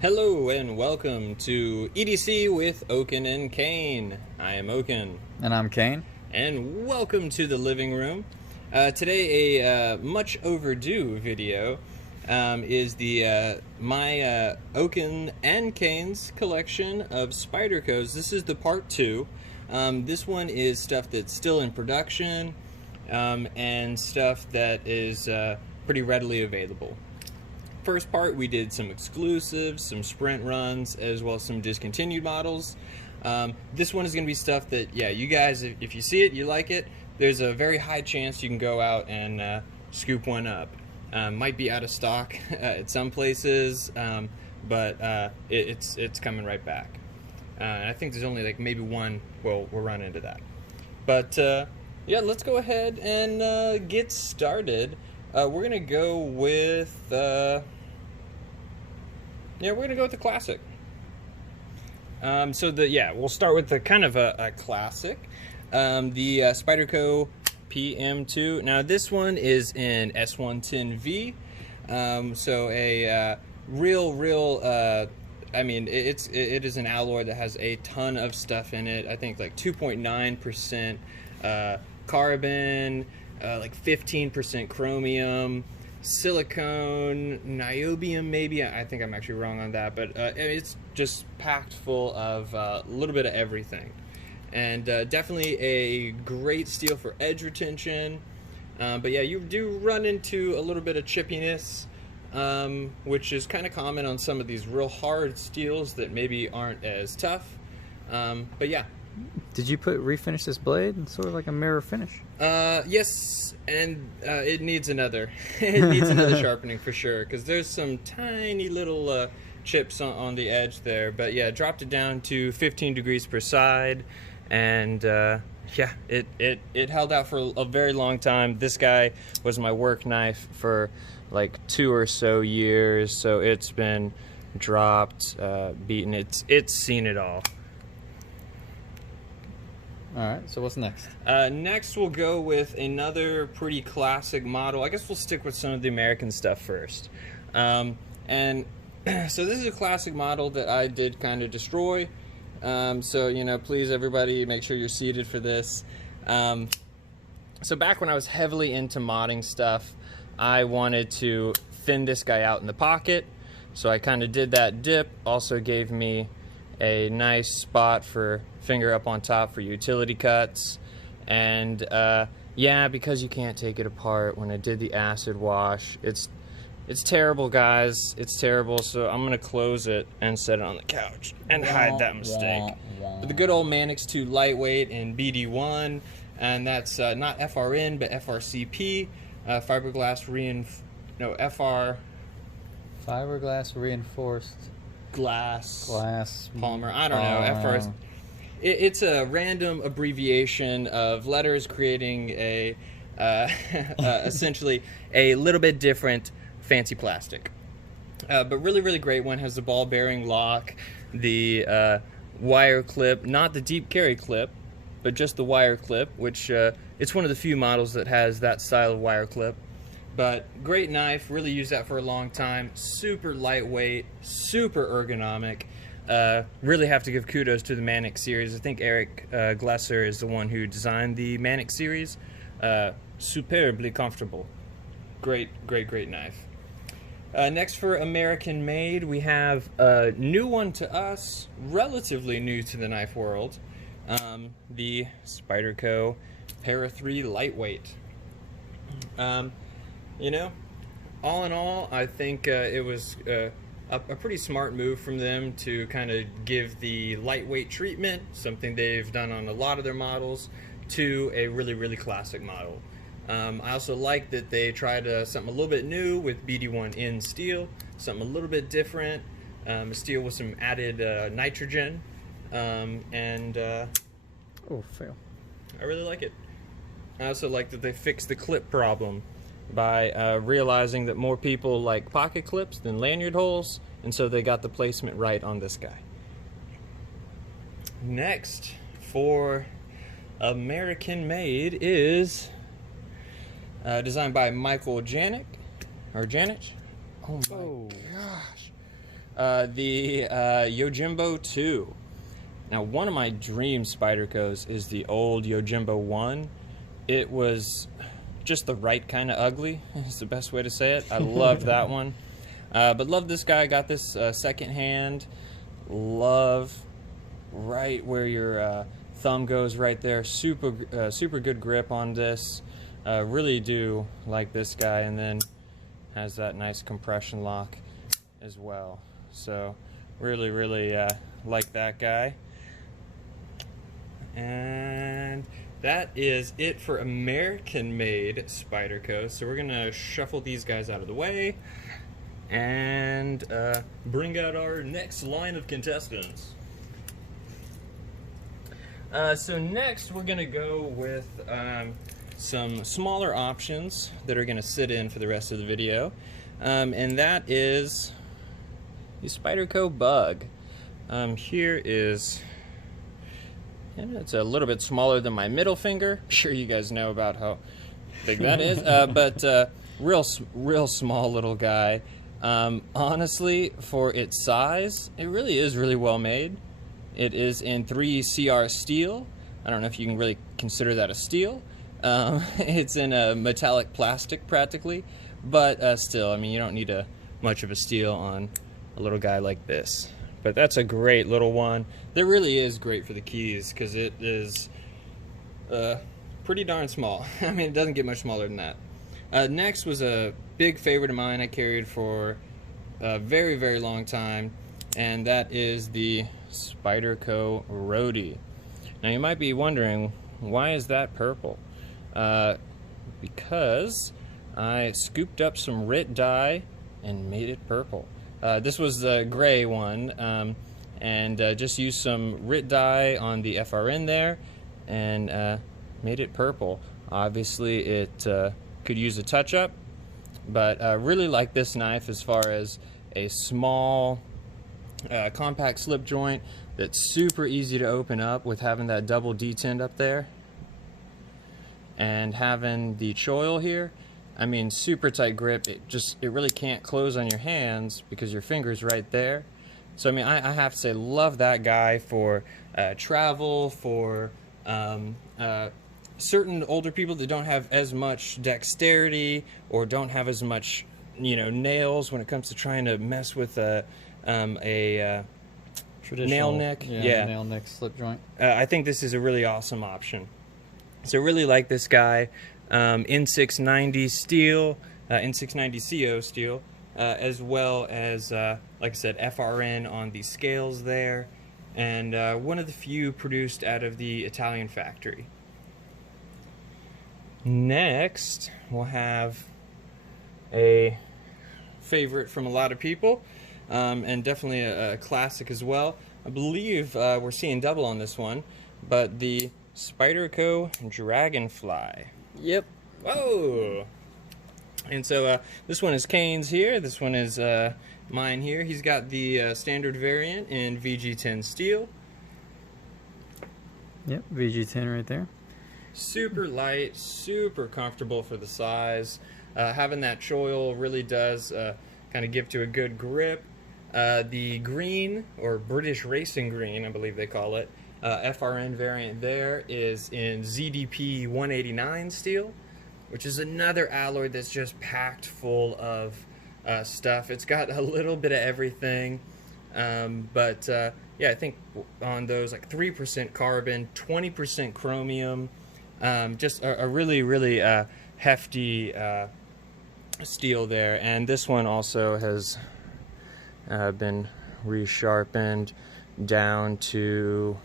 Hello and welcome to EDC with Oaken and Kane. I am Oaken. And I'm Kane. And welcome to the living room. Today a much overdue video is the my Oaken and Kane's collection of Spydercos. This is the part 2. This one is stuff that's still in production and stuff that is pretty readily available. First part, we did some exclusives, some sprint runs, as well as some discontinued models. This one is going to be stuff that, yeah, you guys, if you see it, you like it, there's a very high chance you can go out and scoop one up. Might be out of stock at some places, but it's coming right back. I think there's only like maybe one. We'll run into that. But yeah, let's go ahead and get started. We're gonna go with we're gonna go with the classic. We'll start with the kind of a classic, the Spyderco PM2. Now this one is in S110V, so a real. I mean, it is an alloy that has a ton of stuff in it. I think like 2.9% carbon. Like 15% chromium, silicone, niobium maybe. I think I'm actually wrong on that, but it's just packed full of a little bit of everything. And definitely a great steel for edge retention. But yeah, you do run into a little bit of chippiness, which is kind of common on some of these real hard steels that maybe aren't as tough. But yeah. Did you refinish this blade? Sort of like a mirror finish. Yes, and it needs another. It needs another sharpening for sure, because there's some tiny little chips on the edge there. But yeah, dropped it down to 15 degrees per side, and yeah, it held out for a very long time. This guy was my work knife for like 2 or so years, so it's been dropped, beaten. It's seen it all. Alright, so what's next? Next we'll go with another pretty classic model. I guess we'll stick with some of the American stuff first. And so this is a classic model that I did kind of destroy. So, you know, please everybody make sure you're seated for this. So back when I was heavily into modding stuff, I wanted to thin this guy out in the pocket. So I kind of did that dip. Also gave me a nice spot for finger up on top for utility cuts. And yeah, because you can't take it apart, when I did the acid wash, it's terrible, guys. It's terrible. So I'm gonna close it and set it on the couch and hide that mistake. But the good old Manix 2 lightweight in BD1, and that's not FRN but FRCP, fiberglass Fiberglass reinforced glass polymer. I don't know. It's a random abbreviation of letters creating a essentially a little bit different fancy plastic. But really great one. Has the ball bearing lock, the wire clip, not the deep carry clip, but just the wire clip, which it's one of the few models that has that style of wire clip. But great knife, really used that for a long time. Super lightweight, super ergonomic. Really have to give kudos to the Manix series. I think Eric Glesser is the one who designed the Manix series. Superbly comfortable. Great knife. Next for American made, we have a new one to us, relatively new to the knife world. The Spyderco Para 3 lightweight. You know, all in all, I think it was a pretty smart move from them to kind of give the lightweight treatment, something they've done on a lot of their models, to a really classic model. I also like that they tried something a little bit new with BD1 in steel, something a little bit different, steel with some added nitrogen, and oh, fail. I really like it. I also like that they fixed the clip problem by realizing that more people like pocket clips than lanyard holes, and so they got the placement right on this guy. Next, for American made, is designed by Michael Janik, or Janich. Oh my gosh. the Yojimbo 2. Now, one of my dream Spydercos is the old Yojimbo 1. It was just the right kind of ugly, is the best way to say it. I loved that one. But love this guy. Got this secondhand. Love right where your thumb goes right there. Super good grip on this. Really do like this guy, and then has that nice compression lock as well. So really like that guy. And that is it for American-made Spyderco. So we're gonna shuffle these guys out of the way and bring out our next line of contestants. So next we're gonna go with some smaller options that are gonna sit in for the rest of the video, and that is the Spyderco Bug. Here is, it's a little bit smaller than my middle finger. I'm sure you guys know about how big that is, but real small little guy. Honestly, for its size, it really is really well made. It is in 3CR steel. I don't know if you can really consider that a steel. It's in a metallic plastic practically, but still, I mean, you don't need much of a steel on a little guy like this. But that's a great little one. That really is great for the keys because it is pretty darn small. I mean, it doesn't get much smaller than that. Next was a big favorite of mine I carried for a very long time, and that is the Spyderco Roadie. Now you might be wondering, why is that purple? Because I scooped up some RIT dye and made it purple. This was the gray one, and just used some RIT dye on the FRN there and made it purple. Obviously it could use a touch-up, but really like this knife as far as a small compact slip joint that's super easy to open up with having that double detent up there and having the choil here. I mean, super tight grip. It really can't close on your hands because your finger's right there. So I mean, I have to say, love that guy for travel, for certain older people that don't have as much dexterity or don't have as much, nails when it comes to trying to mess with a nail neck. Yeah, nail neck slip joint. I think this is a really awesome option. So really like this guy. N690 steel, N690 CO steel, as well as, like I said, FRN on the scales there, and one of the few produced out of the Italian factory. Next, we'll have a favorite from a lot of people, and definitely a classic as well. I believe we're seeing double on this one, but the Spyderco Dragonfly. Yep. Whoa! And so this one is Kane's here. This one is mine here. He's got the standard variant in VG10 steel. Yep, VG10 right there. Super light, super comfortable for the size. Having that choil really does kind of give to a good grip. The green, or British Racing Green, I believe they call it, FRN variant there is in ZDP 189 steel, which is another alloy that's just packed full of stuff. It's got a little bit of everything, but yeah, I think on those, like 3% carbon, 20% chromium, just a really hefty steel there. And this one also has been resharpened down to,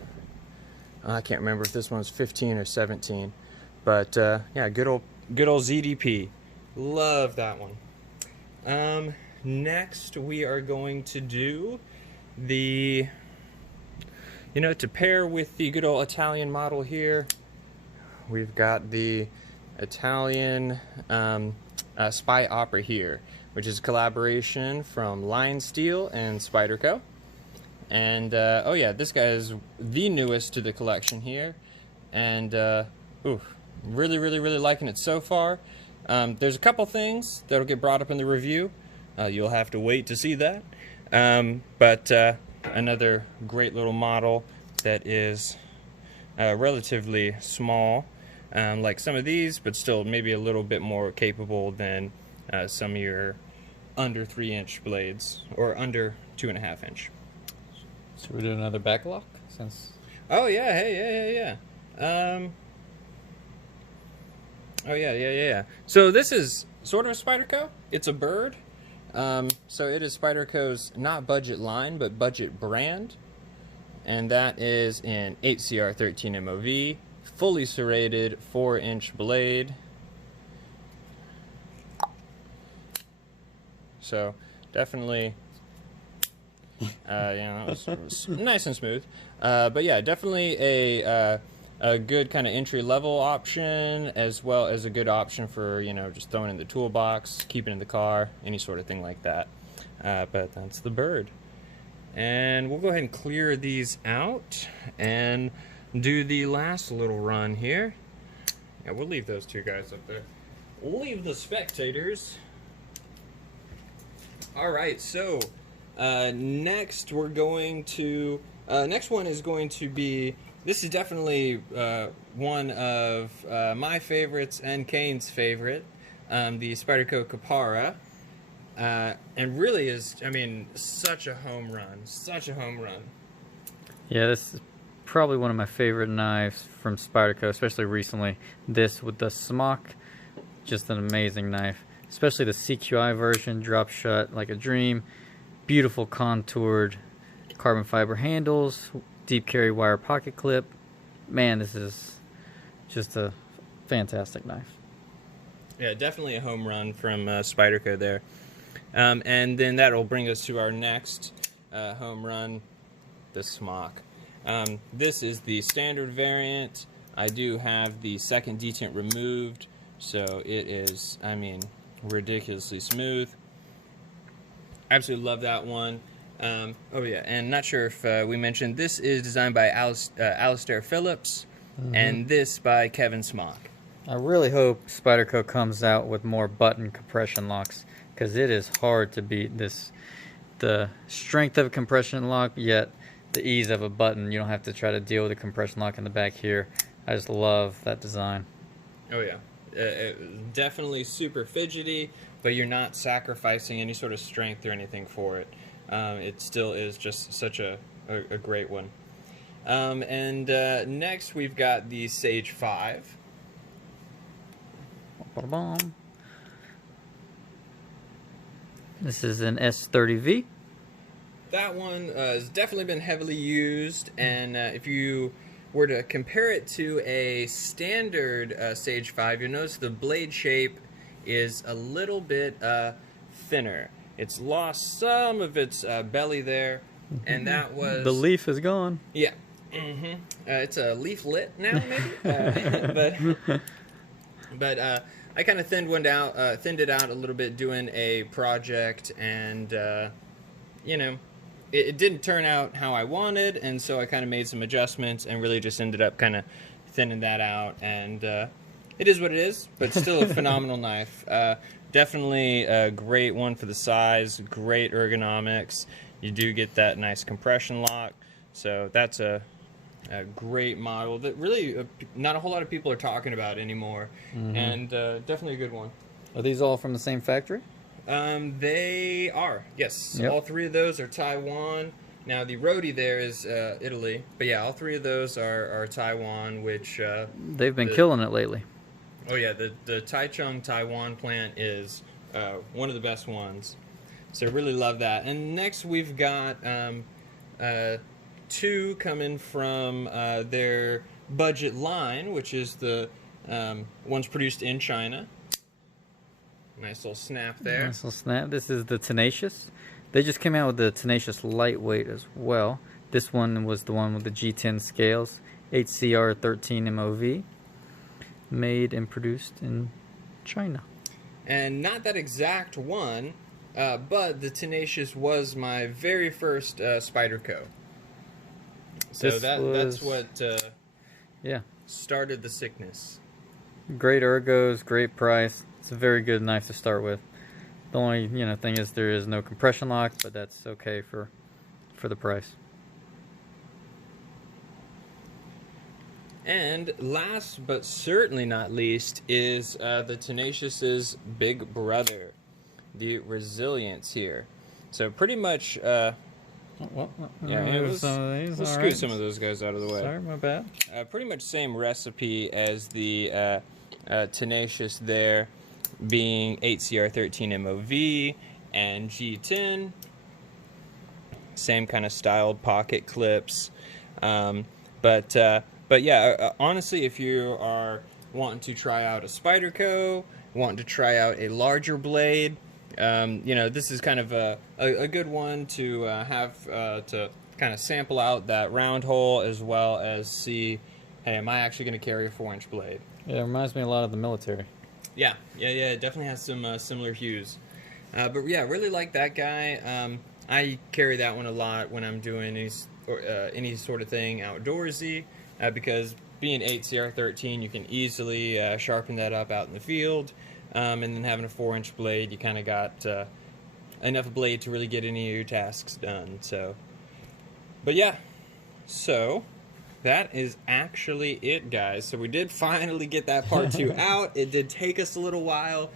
I can't remember if this one's 15 or 17, but yeah, good old ZDP. Love that one. Next we are going to do the, to pair with the good old Italian model here, we've got the Italian Spy Opera here, which is a collaboration from Line Steel and Spyderco. And oh yeah, this guy is the newest to the collection here, and really liking it so far. There's a couple things that'll get brought up in the review. You'll have to wait to see that. But another great little model that is relatively small, like some of these, but still maybe a little bit more capable than some of your under 3-inch blades, or under 2.5-inch. So we do another backlock since. Oh yeah, hey, yeah. Oh yeah. So this is sort of a Spyderco. It's a bird. So it is Spyderco's not budget line, but budget brand, and that is in 8CR13 MOV, fully serrated 4-inch blade. So definitely, it was nice and smooth. But yeah, definitely a good kind of entry-level option, as well as a good option for, just throwing in the toolbox, keeping in the car, any sort of thing like that. But that's the bird. And we'll go ahead and clear these out and do the last little run here. Yeah, we'll leave those two guys up there. We'll leave the spectators. All right, so next we're going to, next one is going to be, this is definitely one of my favorites and Kane's favorite, the Spyderco Para, and really is, such a home run. Yeah, this is probably one of my favorite knives from Spyderco, especially recently. This with the smock, just an amazing knife. Especially the CQI version, drop shut like a dream. Beautiful contoured carbon fiber handles, deep carry wire pocket clip. Man, this is just a fantastic knife. Yeah, definitely a home run from Spyderco there. And then that'll bring us to our next home run, the smock. This is the standard variant. I do have the second detent removed, so it is, ridiculously smooth. Absolutely love that one. Oh yeah, and not sure if we mentioned, this is designed by Alistair Phillips, and this by Kevin Smock. I really hope Spyderco comes out with more button compression locks, because it is hard to beat this. The strength of a compression lock, yet the ease of a button. You don't have to try to deal with a compression lock in the back here. I just love that design. Oh yeah. Definitely super fidgety, but you're not sacrificing any sort of strength or anything for it. It still is just such a great one. And next we've got the Sage 5. This is an S30V. That one has definitely been heavily used, and if you were to compare it to a standard Sage 5, you'll notice the blade shape is a little bit thinner. It's lost some of its belly there, and that was... The leaf is gone. Yeah. It's a leaflet now, maybe? But I kind of thinned it out a little bit doing a project, and, it didn't turn out how I wanted, and so I kind of made some adjustments and really just ended up kind of thinning that out. And it is what it is, but still a phenomenal knife. Definitely a great one for the size, great ergonomics. You do get that nice compression lock, so that's a great model that really not a whole lot of people are talking about anymore, and definitely a good one. Are these all from the same factory? They are, yes. Yep. All three of those are Taiwan. Now the Roadie there is Italy, but yeah, all three of those are Taiwan, which they've been killing it lately. Oh yeah, the Taichung Taiwan plant is one of the best ones, so really love that. And next we've got two coming from their budget line, which is the ones produced in China. Nice little snap there. Nice little snap. This is the Tenacious. They just came out with the Tenacious lightweight as well. This one was the one with the G10 scales, 8CR13 MOV, made and produced in China. And not that exact one, but the Tenacious was my very first Spyderco. So that's what started the sickness. Great ergos, great price. It's a very good knife to start with. The only thing is there is no compression lock, but that's okay for the price. And last but certainly not least is the Tenacious's big brother, the Resilience here. So pretty much, yeah, let's scoot some of those guys out of the way. Sorry, my bad. Pretty much same recipe as the Tenacious there, being 8CR13 MOV and G10. Same kind of styled pocket clips. But yeah, honestly, if you are wanting to try out a Spyderco, wanting to try out a larger blade, this is kind of a good one to have to kind of sample out that round hole, as well as see, hey, am I actually going to carry a 4-inch blade? Yeah, it reminds me a lot of the military. Yeah, it definitely has some similar hues. But yeah, really like that guy. I carry that one a lot when I'm doing any sort of thing outdoorsy, because being 8CR13, you can easily sharpen that up out in the field, and then having a 4-inch blade, you kind of got enough blade to really get any of your tasks done. So, but yeah, so that is actually it, guys. So we did finally get that part 2 out. It did take us a little while.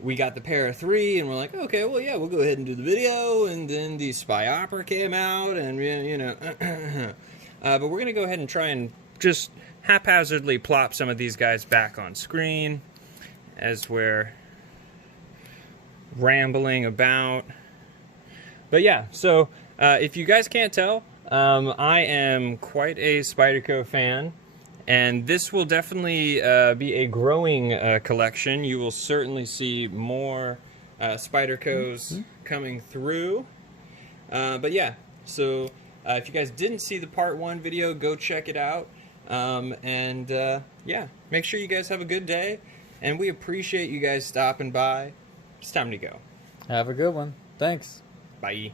We got the Para 3, and we're like, okay, well, yeah, we'll go ahead and do the video, and then the Spy Opera came out, and, but we're going to go ahead and try and just haphazardly plop some of these guys back on screen as we're rambling about. But yeah, so if you guys can't tell, I am quite a Spyderco fan, and this will definitely be a growing collection. You will certainly see more Spydercos coming through. But yeah, so if you guys didn't see the part 1 video, go check it out. Yeah, make sure you guys have a good day, and we appreciate you guys stopping by. It's time to go. Have a good one. Thanks. Bye.